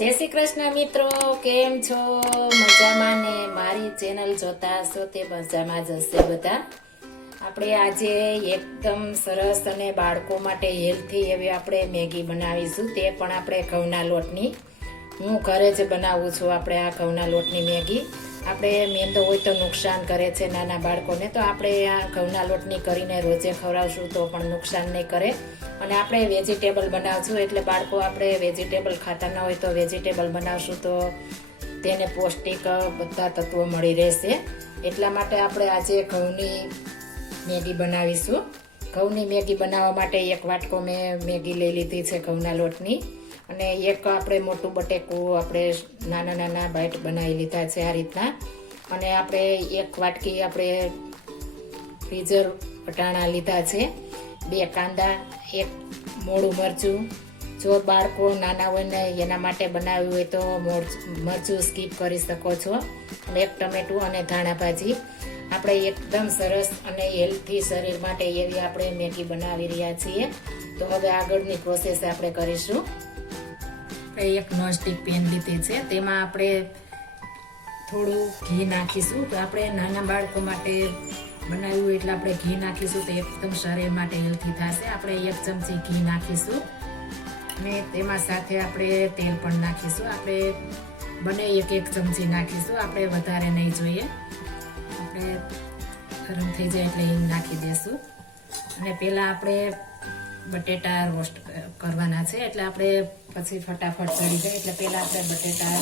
જય શ્રી કૃષ્ણ મિત્રો, કેમ છો? મજામાં ને? મારી ચેનલ જોતા હશો તે મજામાં જ હશે બધા. આપણે આજે એકદમ સરસ અને બાળકો માટે હેલ્થી એવી આપણે મેગી બનાવીશું. તે પણ આપણે ઘઉંના લોટની. હું ઘરે જ બનાવું છું આપણે આ ઘઉંના લોટની મેગી. આપણે મેંદો હોય તો નુકસાન કરે છે નાના બાળકોને. તો આપણે આ ઘઉંના લોટની કરીને રોજે ખવડાવશું તો પણ નુકસાન નહીં કરે. અને આપણે વેજીટેબલ બનાવશું એટલે બાળકો આપણે વેજીટેબલ ખાતા ન હોય તો વેજીટેબલ બનાવશું તો તેને પૌષ્ટિક બધા તત્વો મળી રહેશે. એટલા માટે આપણે આજે ઘઉંની મેગી બનાવીશું. ઘઉંની મેગી બનાવવા માટે એક વાટકો મેં મેગી લઈ લીધી છે ઘઉંના લોટની. અને એક આપણે મોટું બટેકું આપણે નાના નાના બાઈટ બનાવી લીધા છે આ રીતના. અને આપણે એક વાટકી આપણે ફ્રીઝર વટાણા લીધા છે. બે કાંદા, એક મોડું મરચું. જો બાળકો નાના હોય ને એના માટે બનાવ્યું હોય તો મોર- મરચું સ્કીપ કરી શકો છો. અને એક ટમેટું અને ધાણા ભાજી. આપણે એકદમ સરસ અને હેલ્થી શરીર માટે એવી આપણે મેગી બનાવી રહ્યા છીએ. તો હવે આગળની પ્રોસેસ આપણે કરીશું. આપણે એક નોનસ્ટિક પેન લીધી છે. તેમાં આપણે થોડું ઘી નાખીશું. તો આપણે નાના બાળકો માટે બનાવ્યું એટલે આપણે ઘી નાખીશું તો એકદમ શરીર માટે હેલ્થી થશે. આપણે એક ચમચી ઘી નાખીશું. અને તેમાં સાથે આપણે તેલ પણ નાખીશું. આપણે બને એક એક ચમચી નાખીશું. આપણે વધારે નહીં જોઈએ. આપણે ગરમ થઈ જાય એટલે એ નાખી દેશું. અને પહેલાં આપણે બટેટા રોસ્ટ કરવાના છે. એટલે આપણે પછી ફટાફટ ચડી જાય. એટલે પહેલાં આપણે બટેટા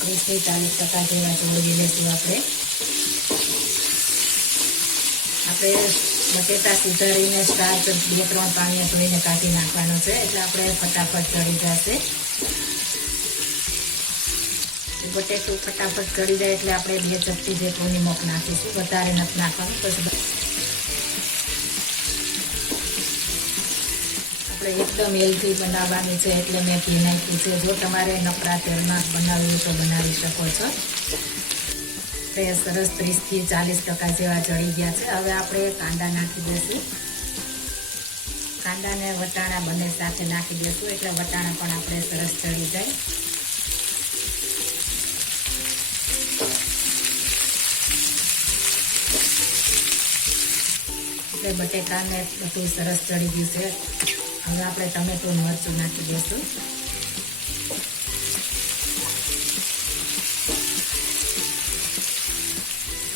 ત્રીસથી ચાલીસ ટકા જેવા જોડી લેશું આપણે. આપણે બટેટા સુધારીને સ્ટાર્ચ બે ત્રણ પાણીએ ધોઈને કાઢી નાખવાનો છે. એટલે આપણે ફટાફટ ચડી જશે. બટેટું ફટાફટ ચડી જાય એટલે આપણે બે ચપટી જેટલું નિમક નાખીશું. વધારે નથી નાખવાનું પછી આપણે એકદમ હેલ્ધી બનાવવાની છે એટલે મેં ઘી નાખ્યું છે. જો તમારે નકરા તેલમાં બનાવવું તો બનાવી શકો છો. તે સરસ ત્રીસથી ચાલીસ ટકા જેવા ચડી ગયા છે. હવે આપણે કાંદા નાખી દઈશું. કાંદાને વટાણા બંને સાથે નાખી દઈશું એટલે વટાણા પણ આપણે સરસ ચડી જાય. એટલે બટેકાને બધું સરસ ચડી ગયું છે. હવે આપણે ટમેટું મરચું નાખી દઈશું.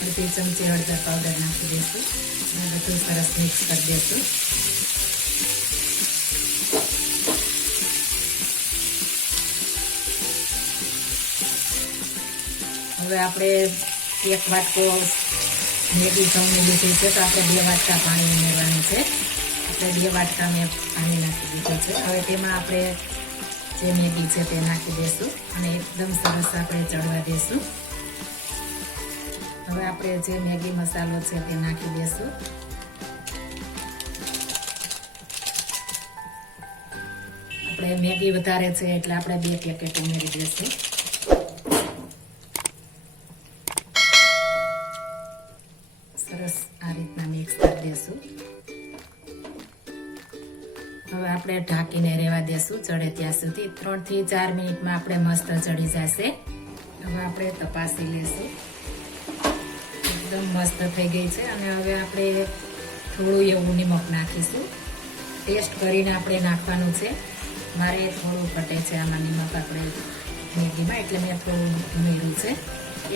અડધી ચમચી હળદર પાવડર નાખી દઈશું અને બધું સરસ મિક્સ કરી દઈશું. હવે આપણે એક વાટકો મેગી ઘઉંની લીધી છે તો આપણે બે વાટકા પાણી ઉમેરવાનું છે. આપણે બે વાટકા મેં પાણી નાખી દીધું છે. હવે તેમાં આપણે જે મેગી છે તે નાખી દઈશું અને એકદમ સરસ આપણે ચડવા દઈશું હવે આપણે જે મેગી મસાલો છે તે નાખી દઈશું આપણે મેગી વધારે છે એટલે આપણે બે પેકેટ ઉમેરી દઈશું હવે આપણે ઢાંકીને રહેવા દેશું ચડે ત્યાં સુધી. ત્રણથી ચાર મિનિટમાં આપણે મસ્ત ચડી જશે. હવે આપણે તપાસી લેશું. એકદમ મસ્ત થઈ ગઈ છે અને હવે આપણે થોડું એવું નિમક નાખીશું. ટેસ્ટ કરીને આપણે નાખવાનું છે. મારે થોડું ઘટે છે આમાં નિમક આપણે મેગીમાં, એટલે મેં થોડું ઉમેર્યું છે.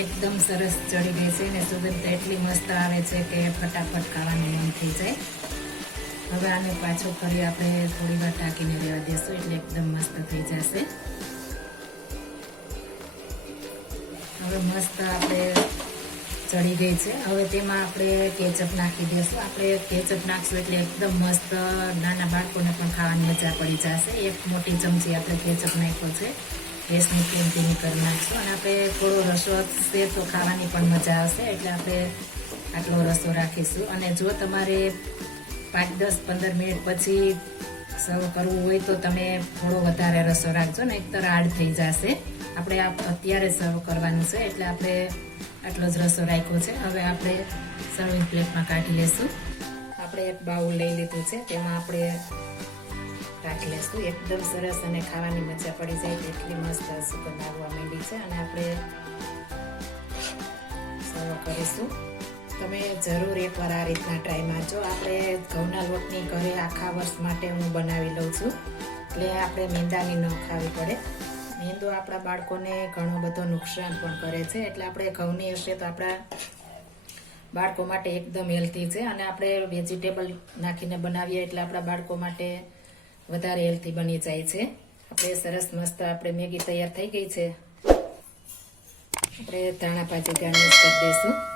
એકદમ સરસ ચડી ગઈ છે ને સુગંધ એટલી મસ્ત આવે છે કે ફટાફટ ખાવાનું મન થઈ જાય. હવે આને પાછો ફરી આપણે થોડી વાર ટાંકીને રહેવા દઈશું એટલે એકદમ મસ્ત થઈ જશે. હવે મસ્ત આપણે ચડી ગઈ છે. હવે તેમાં આપણે કેચઅપ નાખી દઈશું આપણે કેચઅપ નાખશું એટલે એકદમ મસ્ત નાના બાળકોને પણ ખાવાની મજા પડી જશે. એક મોટી ચમચી આપણે કેચઅપ નાખ્યો છે. ગેસની ફ્લેમ ધીમી કરી નાખશું અને આપણે થોડો રસો હશે તો ખાવાની પણ મજા આવશે. એટલે આપણે આટલો રસો રાખીશું. અને જો તમારે પાંચ, દસ, પંદર મિનિટ પછી સર્વ કરવું હોય તો તમે થોડો વધારે રસો રાખજો ને, એક આડ થઈ જશે. આપણે અત્યારે સર્વ કરવાનું છે, એટલે આપણે આટલો જ રસો રાખ્યો છે. હવે આપણે સર્વિંગ પ્લેટમાં કાઢી લેશું. આપણે એક બાઉલ લઈ લીધું છે, તેમાં આપણે રાખી લઈશું એકદમ સરસ અને ખાવાની મજા પડી જાય તેટલી મસ્ત સુગંધ આવવા માંડી છે. અને આપણે સર્વ કરીશું. તમે જરૂર એકવાર આ રીતના ટ્રાય મારજો. આપણે ઘઉંના લોટની ઘરે આખા વર્ષ માટે હું બનાવી લઉં છું. એટલે આપણે મેંદાની ન ખાવી પડે. મેંદો આપણા બાળકોને ઘણો બધો નુકસાન પણ કરે છે. એટલે આપણે ઘઉંની હશે તો આપણા બાળકો માટે એકદમ હેલ્ધી છે. અને આપણે વેજીટેબલ નાખીને બનાવીએ એટલે આપણા બાળકો માટે વધારે હેલ્ધી બની જાય છે. આપણે સરસ મસ્ત આપણે મેગી તૈયાર થઈ ગઈ છે. આપણે ધાણા ભાજી ગાર્નિશ કરી દઈશું.